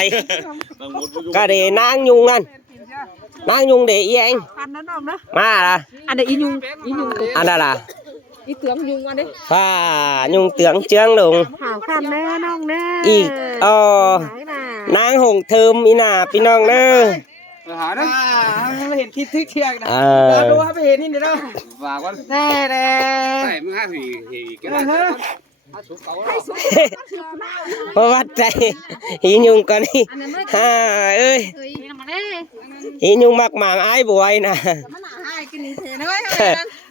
ai cả để nang nhung ăn nang nhung để ý anh mà là anh để ý nhung anh là ý tưởng nhung anh đấy và nhung tưởng trương đúng hảo khăn đấy nong đấy ý nang hồng thơm ý nà pin nong nữa hả đóไม่เห็นคิดทึกเชียงนะดูไม่เห็นนี่เด้อว่าก่อนแน่แน่ใช่มึงห้าผีกันนะ bắt tay ý nhung con đi ha ơi ý nhung mặc màng ai bùi nè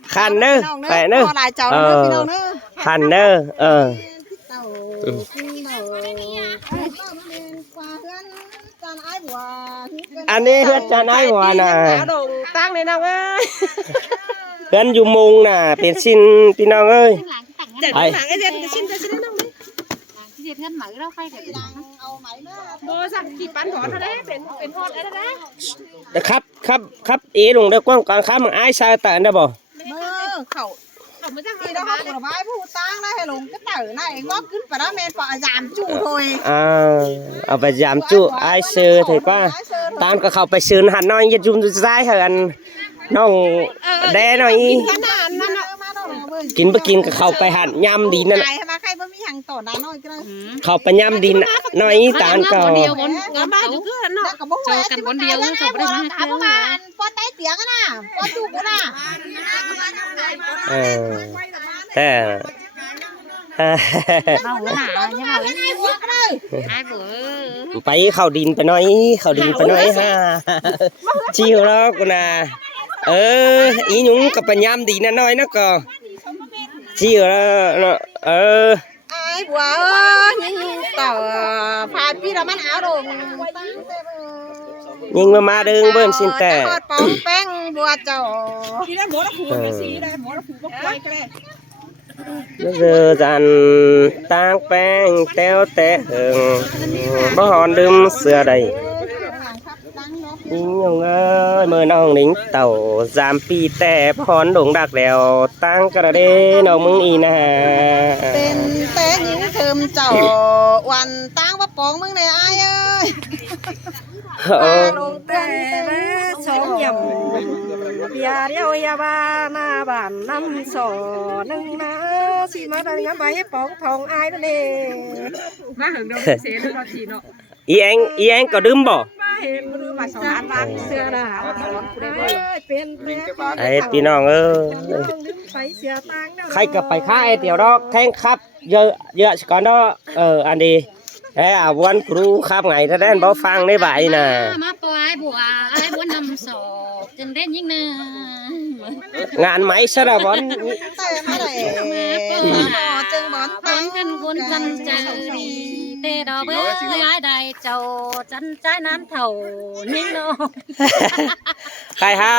khăn nữa phải nữa khăn nữa anh đi hết cho ai bùi nè gần dùng mùng nè tiền xin tin ông ơi Hãy khắp ý luôn đó quan còn khắp mà ai sao tận đó bò khẩu đi đâu học của bãi phụ tang đấy hay lùng cái tử này góp cứ phải đó men phải giảm chủ thôi à phải giảm chủ ai sơ thì qua tan có khẩu phải sườn hẳn nói như chúng dai hơn nó đe nóกินไปกินกับเขาไปหันยำดีนั่นเขาไปยำดีน้อยตาลเก่าเจอกันคนเดียวจบได้ไหมพอไต้เสียงนะพอจูบนะแต่ไปเขาดินไปน้อยเขาดินไปน้อยฮะชิวแล้วกูน่ะอีหนุ่มกับปัญญามดีนะน้อยนะก็ชิวแล้วไอ้บัวยิงต่อพาพี่เรามันเอาดงยิงมาดึงเบิ้ลสินแต่ปองแป้งบัวจ่อที่ได้หมดผูกสีได้หมดผูกก็ไว้กันเลยgiờ dàn tang beng teo té hừng bó hòn đâm xưa đầy nhung ơi mơ nong lính tàu giảm pi tè bó hòn đụng đặc đèo tang cả đê nong mưng y nè tên té những thơm chảo hoàn tang bó bóng mưng này ai ơi lùng tè số nhầm bia đeo ya ba na bản năm sổ nâng ná xì má đây ngắm bay bóng thòng ai đó nè má hưởng đâu sẽ nó chỉ nó ý anh có đâm bỏ ấyพี่น้องเอ้ใครกับไปค่ายเดี๋ยวดอกแข่งครับเยอะก่อนดอกอันดีวันครูครับไงถ้าได้บอกฟังได้ใบน่ะมาปล่อยบัวไอ้บัวนำสอบจนเด่นยิ่งเนื้องานไหมสระบอลจึงบอลตั้งกันวนจันใจเตะดอกเบี้ยไอ้ใดเจ้าจันใจน้ำเถ่านิ่งโนใครฮะ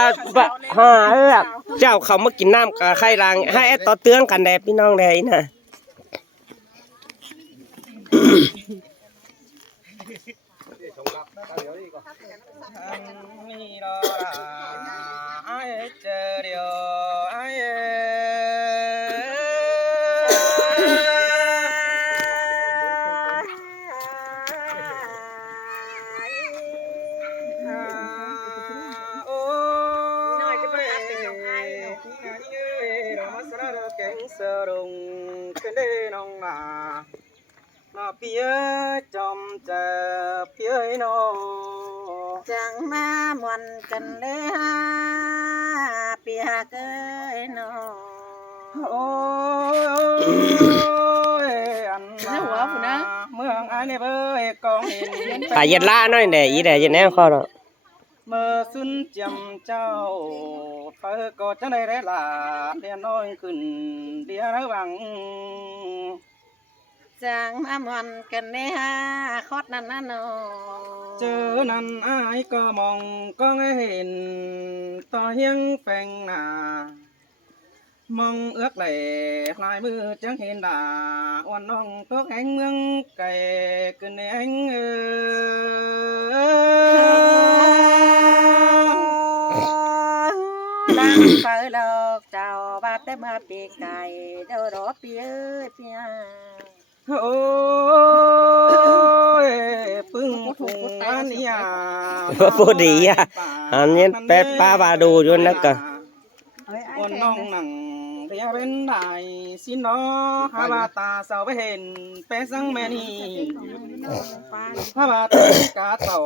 เจ้าเขามากินน้ำกับใครรางให้ต่อเตื้องกันแดดพี่น้องแดดน่ะphía trong chờ phía nó chẳng ma muôn cần lê ha phía cái nó ôi anh mưa ai nè ơi con phải giật lá nói để ý để giật em kho rồi mơ xuân chầm trao phải có cho đây đấy là đèn nói khẩn đĩa nó bằng chẳng ma muôn cần lê ha khót năn năn nó chờ năn ai có mong có nghe ห็นต่อเฮียงแฝงหน้ามองเอื้อกไหลลายมือจังเห็นด่าอ่อนน้องตกแห่งเมืองไก่ขึ้นแห่งđang phải lộc chào ba té mà bị cày đâu đó phía phía โอ้ยปึ้งผู พอดีอ่ะอันนี้แป๊บป้าบาดูอยู่นะก็ คนน้องหนังเรียเป็นได้สินน้อฮาบาตาเสาไปเห็นเปสังแม่นี่ฮาบาตากาต่อ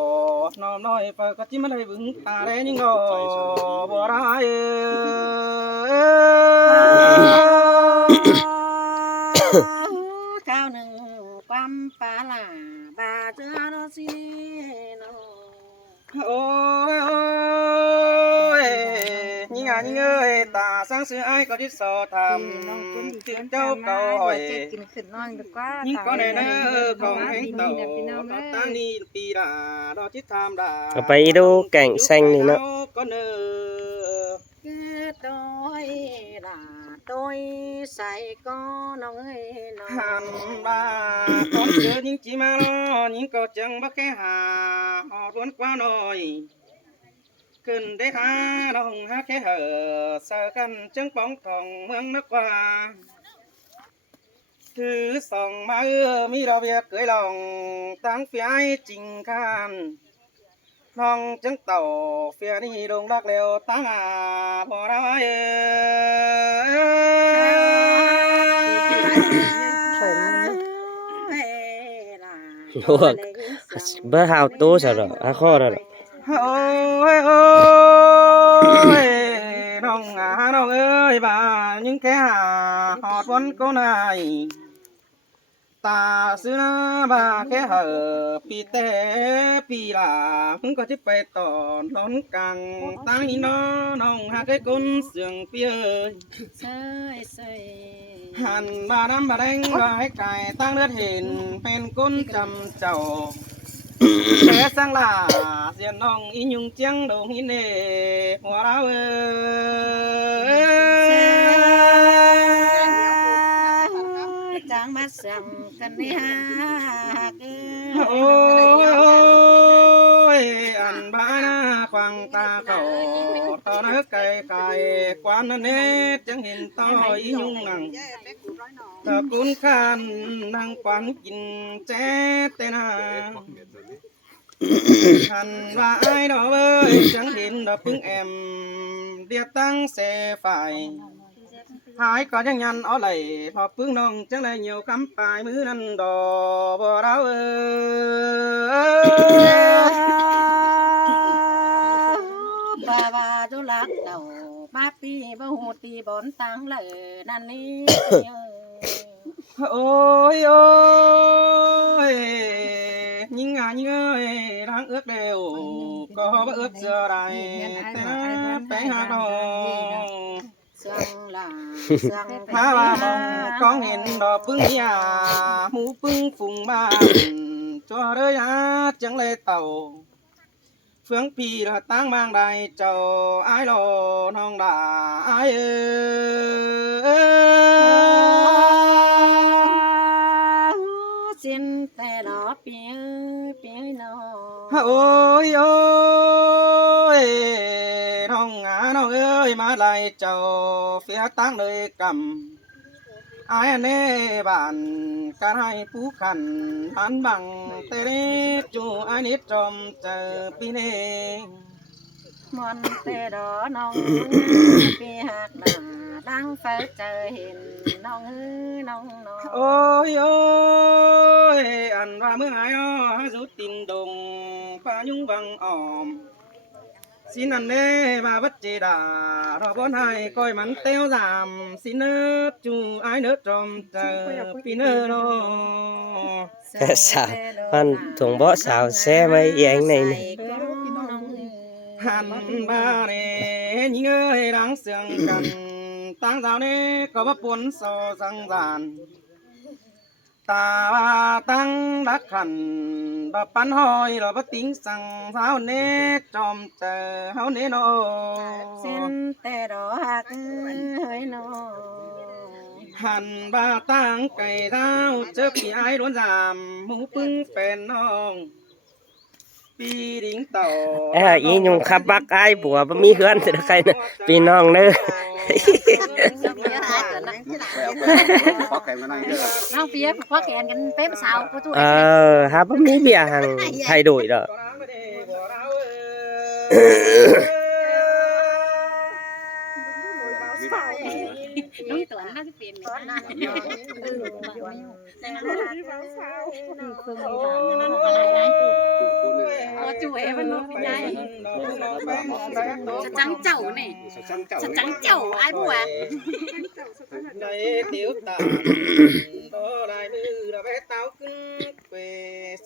น้องน้อยเปิดก็จิ้มอะไรบึงตาแดงยังก็บ่ร้าย ข้าวหนึ่งปั๊มปลาหลาบาเจอโนซิโน โอ้ยโอ้ยยิ่งยิ่งเอ้ยตาสังเสือไอ้ก็ที่สอทำถึงเจ้าเก่าหอย กินขึ้นนอนดีกว่า ยิ่งก็ได้เด้อของแห่งเต่าตั้งนี้ปีดาเราที่ทำดา เอาไปดูแก่งแซงนี่เนาะ ก็เนอ คือtôi là tôi say có nông ơi nó หันบ้าต้องเจอยิ่งจีมาล้อยิ่งก็จังบักแค่หาหอดวนกว่าหน่อยขึ้นได้หาดองหาแค่เหอเสือกันจังป้องทองเมืองนักว่าถือส่องมามีเราเบียเกยลองตั้งเฟียจริงคันน้องจังเต่าเฟียนี่ลงรักเร็วตั้งพอเราbữa hào tố sao rồi à kho rồi โอ้ยโอ้ยน้องน้องเอ้ยบ้ายิ่งแค่หาหอดวันก็นายตาซื้อนะบ้าแค่เหอปีแต่ปีหลามึงก็ที่ไปต่อล้นกังตั้งอีน้อน้องหาได้ก้นเสียงเปีย say say หันบาดำบาแดงบาให้ไก่ตั้งเลือดเห็นเป็นก้นจำเจ้าแม่สังลาเสียน้องอียุงเจียงดงหินเนหัวเราchẳng bắt sầm cần đi hát โอ้ยอันบ้านาควางตาเขาตอนนั้นไก่ไก่กวานนั่นเน็ตจังเห็นต่ออียุงนังตะกุนขันนางกวานกินแจ๊เตนาหันว่าไอ้ดอกเอ้ยจังเห็นดอกพึ่งแอมเดียตั้งเสไฟหายก็ยังยันเอาไหลพอพึ่งน้องจังเลยnhiềuคำปลายมือนั่นดอกบ่เราเอ้ย bà tôi lạc đầu ba pi ba hồ tì bón tăng lợi nan ní โอ้ยโอ้ยยิ่งยิ่งเอ้ยรังเอื้อกเดียวก็บ่เอื้อกเสือไรแต่ไปหาดอก sương là sương ถ้าว่าน้องก้องเห็นดอกปึ้งยาหมูปึ้งฝุ่งบ้านจัวเรือยาจังเลยเต่าเฟืองพีละตั้งบางใดเจ้าไอ้ายโลน้องด่าไอ้ายxin tè đó phía phía nó โอ้ยโอ้ยน้องน้องเอ้ยมาไล่เจ้าเฟียตั้งเลยกำไอ้เน่บ้านการให้ผู้ขันหันบังเตเรจูไอ้นิดจอมเจอปีเน่ mòn tè đó nong phía hạt là đang phải chờ hiện nong nong nó โอ้ยโอ้ยอันว่าเมื่อไงเนาะสุดตินดงปายุงบังอ่อมสินันเน่มาวัดเจดารอบอนให้ก้อยมันเต้วสามสิเนื้อจูไอเนื้อจอมเจอปีเนื้อเนาะ sao con thùng bó xào xe mấy dạng này nè หันบ้าเน่ยิงเอ้ยรังเสียงกันตั้งสาวเน่ก็มาปนโซสังสารตาตั้งรักขันดอกปันหอยดอกปะติ้งสั่งสาวเน่จอมเจอเฮาเน่โน xin tè đó hạt hơi nó หันบ้าตั้งไก่เท้าเจอพี่ไอ้ล้วนสามหมูปึ้งแฟนน้องปีดิ้งเต่า ý nhung khắp bác ai bùa bà mi hươn thì được cái nè vì non nữa nó phía khoác kẹnกันเป๊ะสาวcủa tôi hả bà mi bìa hàng thay đổi đó น้องตัวน่าจะเป็นตอนนั้นจู่เอ๋มันลงไปได้จังเจ้าเนี่ยจังเจ้าไอ้บัว ใจเตียวตาโตลายมือระเบเต้าขึ้นเป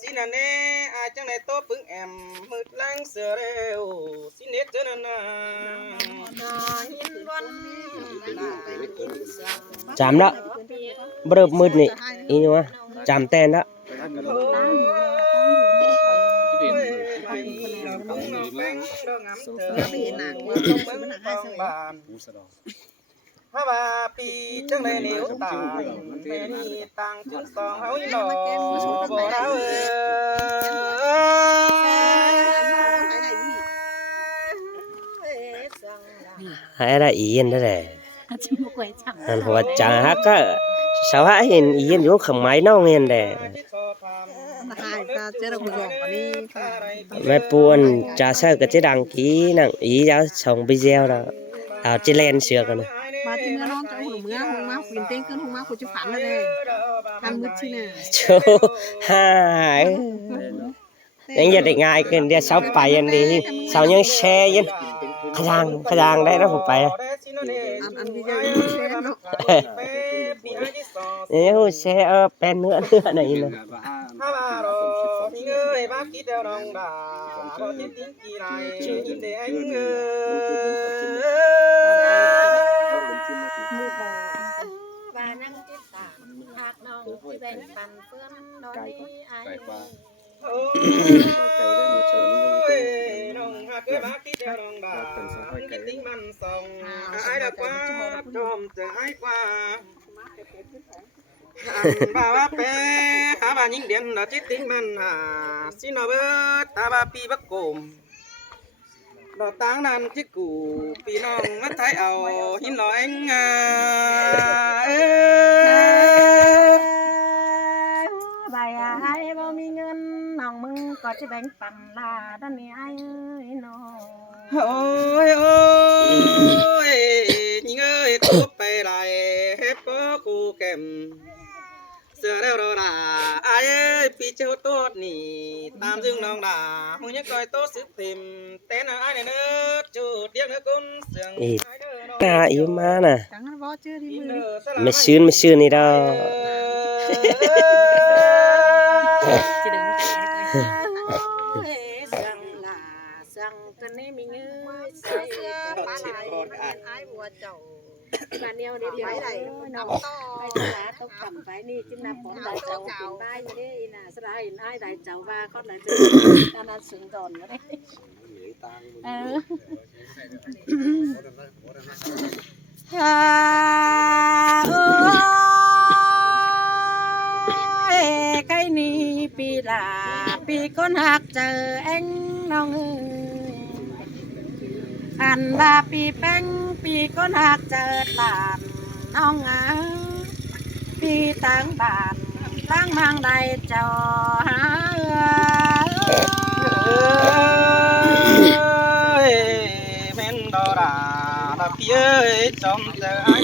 สินาเน่อาจังในโตปึงแอมมืดลังเสือเร็วสิเนเจนานา จำละเบิบมืดนี่อีนี่วะจำแตนละ ถ้าว่าปีจังได้เหนียวตายแม่นี่ต่างจุดสองเฮาอีหนอบ่เราให้ได้อีนได้แหละ ชิมกล้วยจัง อันหัวจ่าฮักก็สาวเห็นอีนอยู่ขมายน้องเห็นแหละ แม่ปูนจ่าเสือก็จะดังกี้นังอีจะส่งไปเจียวแล้วเอาจะเล่นเสือกันนะ มาที่เมื่อน้องจะหุ่นเมื่อหุ่นมาหุ่นเต้นขึ้นหุ่นมาหุ่นจุฝันเลยทันมืดที่เนี่ย โชหายยังจะได้ง่ายเกินเดี๋ยวเสาไปยันดีเสายังแช่ยันขยางได้นะผมไป อันที่จะเชื่อเนาะ เนี่ยแช่เป็นเนื้อไหนนะ ถ้าว่ารอพี่เอ้ยบ้าคิดเดียวน้องด่ารอที่ติ้งกี่ไรยินดีไอ้เอ้ว่านั่งติดตามหากน้องที่แบ่งปันเพื่อนนอนนี้ไอ้ โอ้ยน้องหากเอ้ยบ้าคิดเดียวน้องด่าคิดติ้งมันส่งไอ้ดักว่าจอมจะไอ้กว่าบ่าวเป้หาบ้านยิงเดียนเราจิตติ้งมันสินอเบิดตาบาปีบักโกมดอกตังนั้นจิกูปีน้องมาไทยเอาหินลอยงา ใบไอ้บ่มีเงินน้องมึงก็จะแบ่งปันลาด้านนี้ไอ้เอ้ยน้อง โอ้ยโอ้ยยิงเอ้ยตบไปไรเฮ็ดก็กูเก็มเสือแล้วเราด่าไอ้เอ้ยปีเจ้าโต๊ดนี่ตามซึ่งน้องด่ามึงยังก่อยโต๊ดซึกพิมเต้นไอ้เนี่ยเนื้อจุดเดียวเนื้อกุนเสียง ตาอีมาน่ะ จังนั้นบ่เชื่อที่มือ ไม่ชื่นนี่ดอก จะดึงแต่ สั่งลาสั่งกันนี่มีเงินใส่ปลาไหลไอ้บัวเจ้าบ้านเดียวเดียวไหลน้ำต่อไอ้สาต้องทำไปนี่จิ้มน้ำผมได้เจ้ากินได้ยังได้น่ะสลายไอ้ได้เจ้าว่าเขาไหนจะการนั้นสึงดอนก็ได้cái ni pi là pi con hạt chờ anhน้องเอ้ยอันว่าปีแป้งปีก้นหักเจอตานน้องอ่ะปีต่างบ้านต่างบางใดเจ้าหาแม่นดอราดาพี่เอ้ยจอมเจอไอ้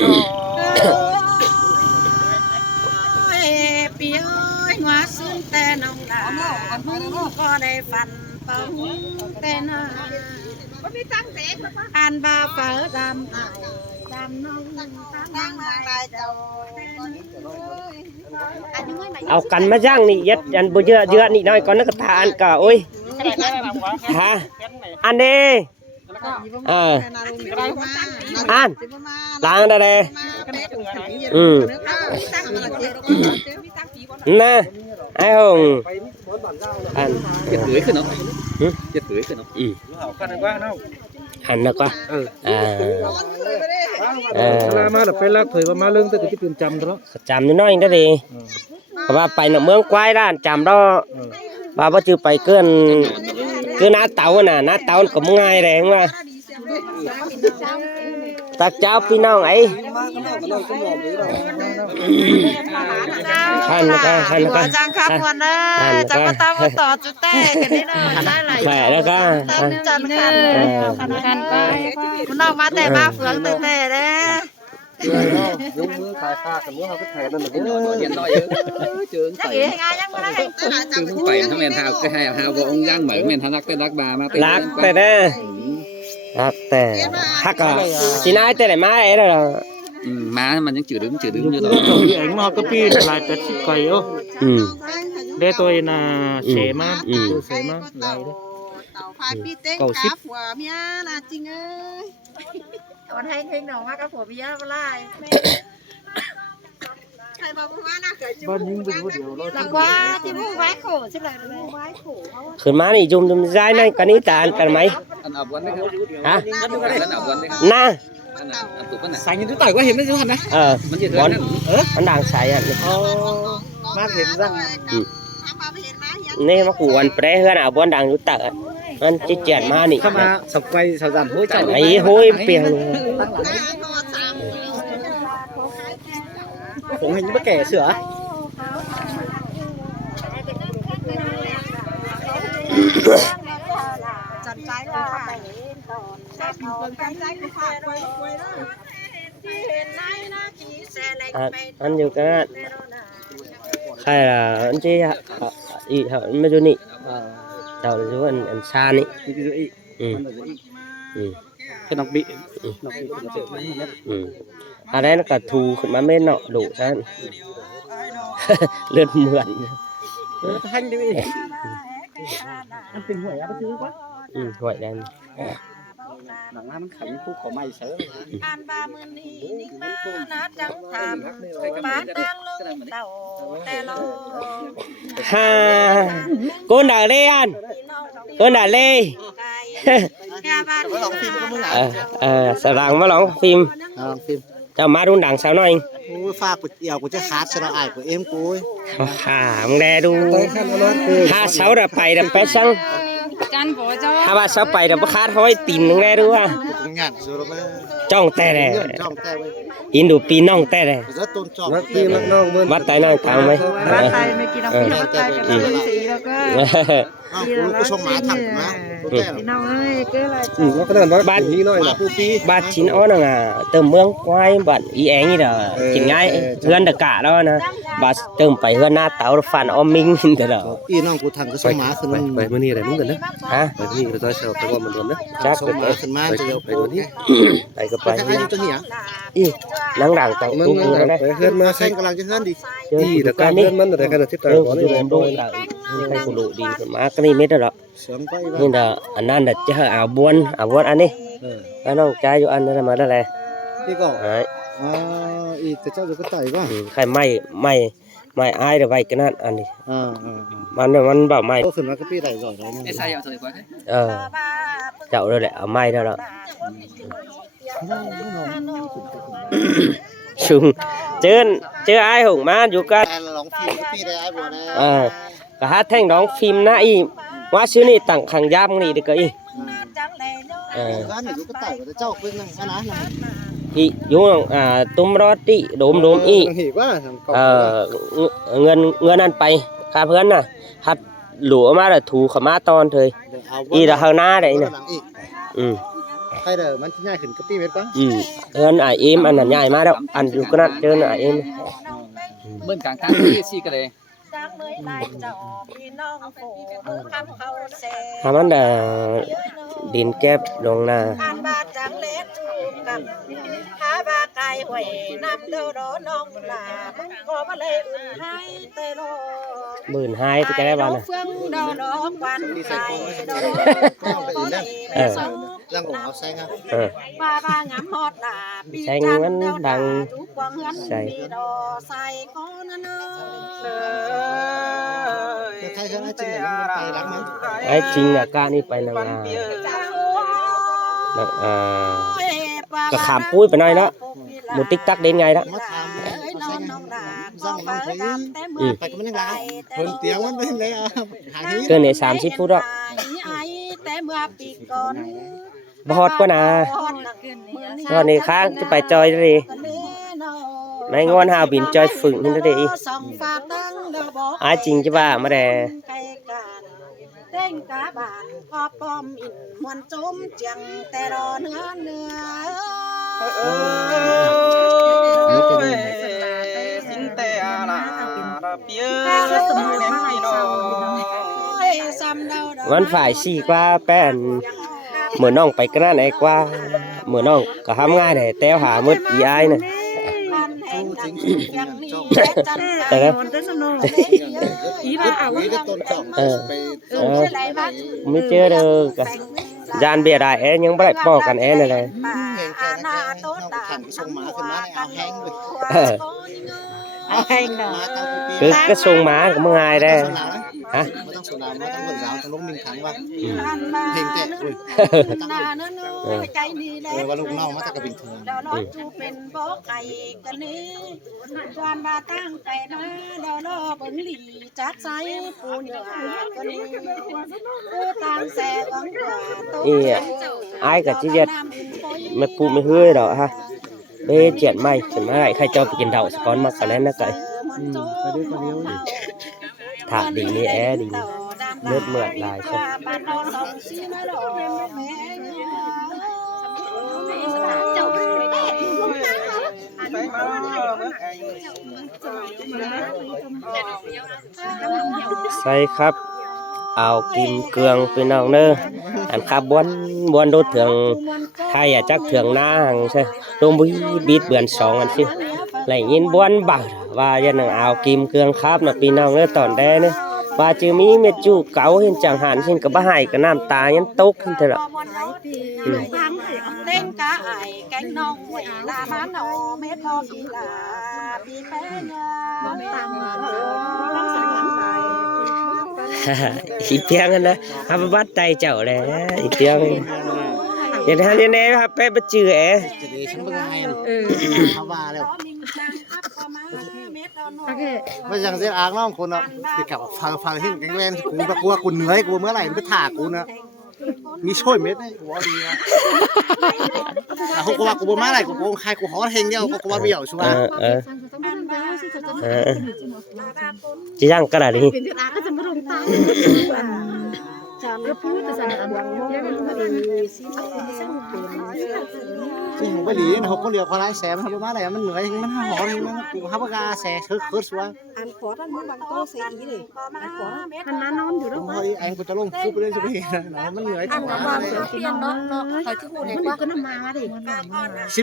โปีเอ้ยหัวซึ้งแต่น้องดามึงก็ได้ฝันเป่าแต่น้าอันบาเฝอดำดำน้องตั้งได้เจ้าเอากันมาย่างนี่ยัดอันบ่เยอะนี่น้อยก่อนนักทานก็โอ้ยฮะอันนี้อันล้างได้เลยนะไอ้หงอันจะเกยขึ้นเนาะจะเกยขึ้นเนาะหันแล้วก็มาแบบเป็นรักเผยว่ามาเรื่องแต่ก็จะเป็นจำตลอดจำนิดหน่อยได้ดีเพราะว่าไปเมืองควายด้านจำđóว่าบ่จือไปเกินหน้าเตาน่ะหน้าเตาก็ง่ายแรงว่า ตักเจ้าพี่น้องไอ้ขันก็ขันก็ จังครับวันนะจังมาตามมาต่อจุดแต่กันนี่นะได้หลาย แผลแล้วก็ จันคันคันไปคุณน้องมาแต่มาเฟืองแต่เด้ ยกมือขายผ้ากันว่าเขาก็แทนนั่นแหละเห็นน้อยเจอ ยังเอ๋งานยังมาได้ คือไปทั้งแม่นหาก็ให้หาบ่องย่างเหมือนแม่นทนักก็รักบามา รักแต่เด้อรักแต่ฮักก็สินายแต่ไหนมาไอ้เด้อ máมันยังchữ đứng như Vì ảnh mà copy lại tất cả cây ô. Để tôi là xé mà, tôi xé mà lại đấy. cầu ship của mía là Trinh ơi còn hay khinh nào mà các của mía lại thầy bà bố má là khởi chung là qua thì mua vái khổ chứ lại mua vái khổ ขึ้นมานี่จุ่มใจนั่นกันนี่ตาแต่ไหม ăn ập quán đấy không ฮะ ăn ập quán đấy không น่ะ ăn tụt quán này sành như tỏi quá hiếm đấy chú hẳn đấy มันจะ บอล เถิด มันด่างใสอ่ะ mát hiếm răng นี่มาขู่วันเปรย์เฮือนบอลด่างอยู่เต๋อมันจะเจียนมานี่ เข้ามาสับไฟสับดันห้วยใจ ไอ้โห้ยเปียง ผมเห็นbất kể sửaจัดใจค่ะแซ่บเบิ่งกันใจคือฝากไว้แล้วที่เห็นในหน้าที่แซ่เล็กไป อันอยู่กันใครล่ะอันที่อีเหรอไม่รู้นี่เต่ารู้อันซานี่ cái nọc bị อันนั้นก็ถูขึ้นมาเม่นเนาะดุซะเลือดเหมือน thanh đi ăn tình huệ ăn chứ quá ห่วยแดน nặng ăn khánh khu của mày sớ อ่านบามือนี้นิ่งมานะจังทำบ้านนางลงเต่าแต่เรา ฮ่าcô đã lên ăn cô đã lên แค่บ้านนี้ sao rằng mới lỏng phim phim cho má đun đằng sao nói ui pha của eo của chiếc khát cho nó ai của em cô ơi không đe đu ha sáu đập bày đập bé xăng กันบ่เจ้า ha ba sáu bày đập khát thôi tìm nghe đu ha cũng nhạt rồi đó trong tay này trong tay đây in đủ pin nong tay này rất tôn trọng mắt tim mắt nong bắt tay nong thằng mấy บ้านไทยไม่กินน้ำพริกบ้านไทยกันเลยสีแล้วก็ có sông má thẳng máพี่น้องเอ้ยก็อะไร nó cái này ba tí nói là ba chín ó là từ mương quay bận ý én như là chỉ ngay hơn được cả đó nè bà từ phải hơn na tàu phản om minh thế đó y nó của thằng cái sông má khẩn Vậy mà này đúng rồi đó. hả Vậy thì người ta sẽ phải gọi mình luôn đó. chắc sông má khẩn má cho Vậy luôn đi. phải cái phải phải hai cho nhỉ y nắng đằng tàu nó cũng đây phải hơn má xanh cái làm cho hơn đi đi Được cái hơn mình là cái là thiết ừ có dùng này đôi là cái cụ độ đi mà cái này mới đó sớm quay nên là anh ăn là chứ ảo buôn ăn đi anh không trái vô ăn đó là mà đó là đi cỏ đấy y cái cháu rồi cái tẩy quá khai mày ai được vậy cái này ăn đi mà nó bảo mày có khẩn má cái pi đẩy giỏi đấy cái sai vào thời quá chậu rồi lại ở mày đó đó chung chứ ai hùng má chú ca đóng phim cái pi đây ai buồn này cả hát thanh đóng phim nãy y hóa xứ này tặng hàng giam này được cái gắn để chú cái tẩy của cháu quên năng sao ná y dùng tôm rót đi đốm y hỉ quáเงินอันไปค่าเพื่อนน่ะฮัดหลัวมาแต่ถูขมาตอนเถยอีแต่ข้างหน้าได้น่ะhay làมันง่ายขึ้นกับพี่เม็ดปะ เงินไอเอ็มอันนั้นใหญ่มาแล้วอันอยู่ก็นั่นเจอไอเอ็ม bên cảng cảng cái gì cái đấy ทำมันแต่ดินแก็บลงนา อ่านบาจังเล็ดถูกกันหาบาไก่หวยน้ำเดือดน้องลาก็มาเลยอุ่นให้เตโล 12,000ก็จะได้บ้านน่ะ เฟื่องดอกดอกวันไก่ดอกก็เลย răng của áo xanh á บ้าบ้างามฮอดลาปี แซง จัน มัน เดา ดัง ทุกวังเฮือน ใส่ มีดอใส่ก็นั่นเน cái thay hơn ai chừng này nó tay lắm mà ไอ้จริงอ่ะกล้านี่ไปนางก็ขามปุ้ยไปหน่อยแล้วหมดติ๊กตักเด่นไงแล้ว mắt tham xanh răng nó thấy phải có những lá hơn tiếng vẫn bên đấy hàng hí เกินเนี่ย30 ฟุตแล้ว แต่เมื่อปีก่อน บอดก็นะตอนนี้ค้างจะไปจอยดิในงอนหาบินจอยฝึกนี่ดิอาจริงจะว่ามาแด เต้งกาบานพอปอมอินมวนจุ้มเจียงแต่รอเนื้อสินแต่ลาเปียพี่น้อง วันฝ่ายสี่กว่าแป้นเหมือนน้องไปกระนั้นไอ้กว่าเหมือนน้องก็ทำง่ายเลยแต่หามืดอีไอ้เนี่ยแต่ก็ไม่เจอเลยยานเบียร์ได้เอ๊ยยังไม่ได้ป้องกันเอ๊ยนั่นเลยเอาแห้งเนาะ คือก็ส่งมาก็มึงง่ายได้ฮะ ไม่ต้องโซดาไม่ต้องเหมือนสาวต้องลงมิงขังว่าเพลงแตะอุ้ยว่าลูกน้องมาจากกระบินทุน เราลอจูเป็นบ่ไก่กันนี้จวนมาตั้งไปนะเราลอเบิ่งหลีจัดใส่ปูเหนือกันนี้ตามแสของกว่าโต ai cả chỉ biết mẹ phụ mẹ hơi đó ha bê chuyện mày lại khai cho cái đậu con mà cả lên nó cậy thả đi nè é đi nước mượn lại xem say khắp ảo kim cương bên nào nữa anh khắp buôn đốt thường hay chắc thường na hàng xe đôm biết bươn sòng anh chứ lại nhìn buôn bảo và dân ảo kim cương khắp là bên nào nữa tòn đen nữa và chứ mỹ mẹ chủ cáu hiện chẳng hạn xin cả ba hai cả nam ta nhắn tốt như thế đó tên cá ải cánh nông quậy là má nổ mét lo kỳ là bị bé ít tiếng anh đó hấp bắt tay chậu này ít tiếng nhìn hai đứa này hấp bé bắt chữ ấy จะดีฉันเพิ่งให้เขาว่าแล้วไม่อย่างเสียอ่างน้องคนอ่ะที่กับฟังที่แกงแรงกูแบบกูว่ากูเหนื่อยกูเมื่อไหร่มันไปถ่ากูนะมีช่วยเม็ดให้กูว่าดีนะแต่กูว่ากูมาไหนกูใครกูหอเฮงเดียวกูว่าเบี้ยวชัวร์ chỉ rằng cái này đi ซึ่งผมไปหลีนะเขาก็เรียกเขาไล่แสบมันมาไหนมันเหนื่อยมันหอเฮงมันกูฮับกาแสคือชัวร์ อันขอท่านมันบางโตเสียอีเลยอันขอ ท่านนอนอยู่แล้ว พอดีแองกูจะลงฟุบไปเลยจะไปเห็นนะมันเหนื่อย อันกับว่าเสือเปลี่ยนเนาะคอยที่พูดเลยว่าก็น้ำมาดิ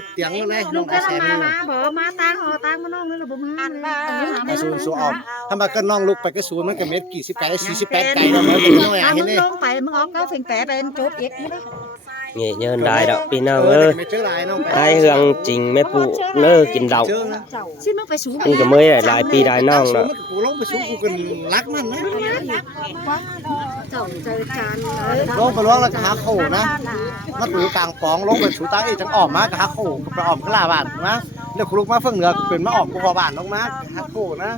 10 เตียงเลยน้องไอแสบนี่ มาตังมาน้องเลยหรือบ่มา มาสูออมถ้ามาก็น้องลุกไปก็สูมันก็เม็ดกี่10 ไก่48 ไก่แล้วแม่เป็นน้อยเห็นเลย ลงไปมึงออกก็เพ่งแต่เป็นโจ๊กเอ็กซ์ nghệ nhân đại đạo pin nào ơi ai hương trình mấy phụ nơ kinh đậu anh cái mới lại pi đại non đó กูลงไปสูกูกันรักมันนะลงไปล้วงแล้วก็หาโขนะมาถือกลางปองลงไปสูตาอีจังออกมาก็หาโขกับไปออกกระลาบานนะเดี๋ยวกูลุกมาเฟื่องเหนือเป็นมาออกกูพอบานลงมาหาโขนะ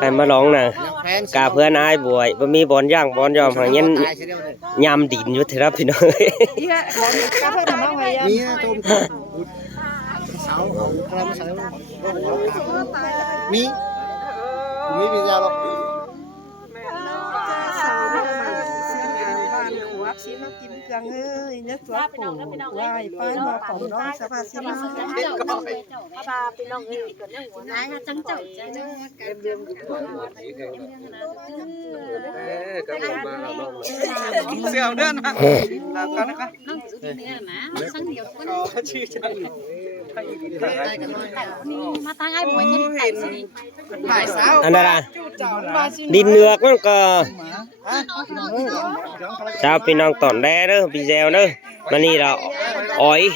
ai mà lóng nè cảเพื่อนai buổiบ่มีบอลย่างบอลยอมหางยันยำดินอยู่เถอะพี่น้อง นี่นะตุ้มเสาอะไรไม่ใช่มีวิญญาณหรอก xin nó kim cương ơi nhất là cổ quay phải mà cổ nó sẽ phát sinh bà bị lòng người còn đang muốn ai là trắng chậu xèo đơn mà con này mà tăng ai muốn nhân cảnh gì phải sao anh đây đi nước nó có sao pin non tỏn đe đó video đó mà đi đâu ỏi